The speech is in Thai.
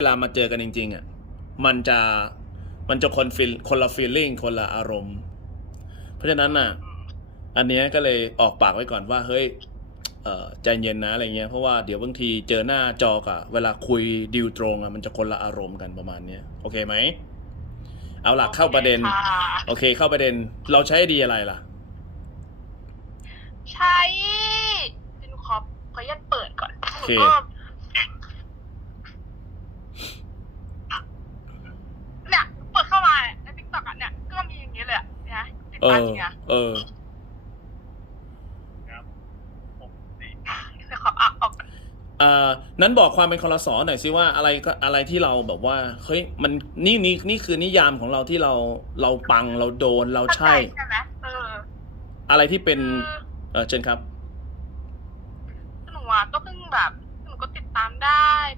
เวลามาเจอกันจริงๆอะมันจะมันจะคนฟิลคนละฟีลลิ่งคนละอารมณ์ เพราะฉะนั้นน่ะ อันเนี้ยก็เลยออกปากไว้ก่อนว่า เฮ้ยเอ่อใจเย็นนะอะไรเงี้ยเพราะว่าเดี๋ยวบางทีเจอหน้าจอกับเวลาคุยดิวตรงอะมันจะคนละอารมณ์กันประมาณเนี้ยโอเคไหมเอาหลักเข้าประเด็นค่ะโอเค เข้าประเด็น เราใช้ดีอะไรล่ะ ใช้เดี๋ยวหนูขอขออนุญาตเปิดก่อนโอเค หนูก็เนี่ยเปิดเข้ามาในทิกตอกอะเนี่ยก็มีอย่างนี้เลยอะ เนี่ยติดเอตามอจริงอะเออเดี๋ยวขออะออกก่อนอ่านั้นบอกความเป็นคอรสอหน่อยสิว่าอะไรก็อะไรที่เราแบบว่าเฮ้ยมันนี่นี่นี่คือนิยามของเราที่เราเราปังเราโดนเราเข้าใจใช่ใช่ไหมเออ อะไรที่เป็นคือเออเชิญครับหนูอะก็เพิ่งแบบหนูก็ติดตามได้ประมาณสัก